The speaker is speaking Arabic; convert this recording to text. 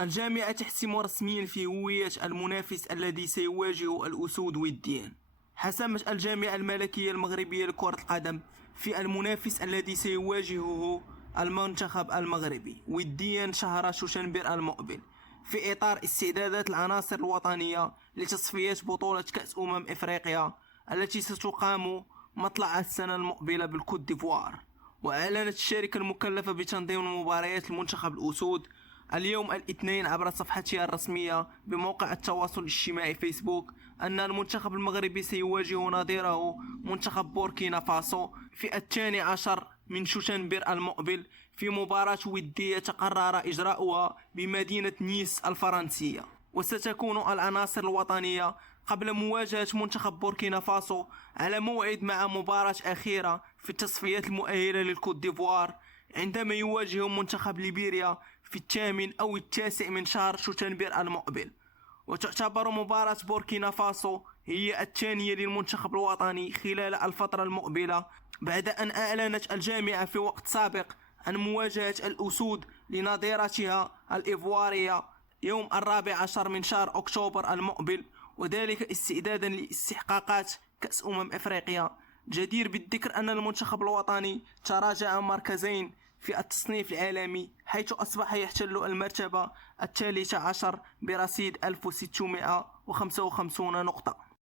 الجامعة تحسم رسميا في هوية المنافس الذي سيواجه الأسود وديا. حسمت الجامعة الملكية المغربية لكرة القدم في المنافس الذي سيواجهه المنتخب المغربي وديا شهر شوشنبر المقبل، في إطار استعدادات العناصر الوطنية لتصفيات بطولة كأس إفريقيا التي ستقام مطلع السنة المقبلة بالكوت ديفوار. وأعلنت الشركة المكلفة بتنظيم مباريات المنتخب الأسود اليوم الاثنين عبر صفحتها الرسمية بموقع التواصل الاجتماعي فيسبوك أن المنتخب المغربي سيواجه نظيره منتخب بوركينا فاسو في 12 من شوشنبر المقبل في مباراة ودية تقرر إجراؤها بمدينة نيس الفرنسية. وستكون العناصر الوطنية قبل مواجهة منتخب بوركينا فاسو على موعد مع مباراة أخيرة في التصفيات المؤهلة للكوت ديفوار عندما يواجه منتخب ليبيريا في 8 أو 9 من شهر شتنبر المقبل. وتعتبر مباراة بوركينا فاسو هي الثانية للمنتخب الوطني خلال الفترة المقبلة، بعد أن أعلنت الجامعة في وقت سابق عن مواجهة الأسود لنظيرتها الإيفوارية يوم 14 من شهر أكتوبر المقبل، وذلك استعدادا لاستحقاقات كأس إفريقيا. جدير بالذكر أن المنتخب الوطني تراجع مركزين في التصنيف العالمي، حيث أصبح يحتل المرتبة 13 برصيد 1655 نقطة.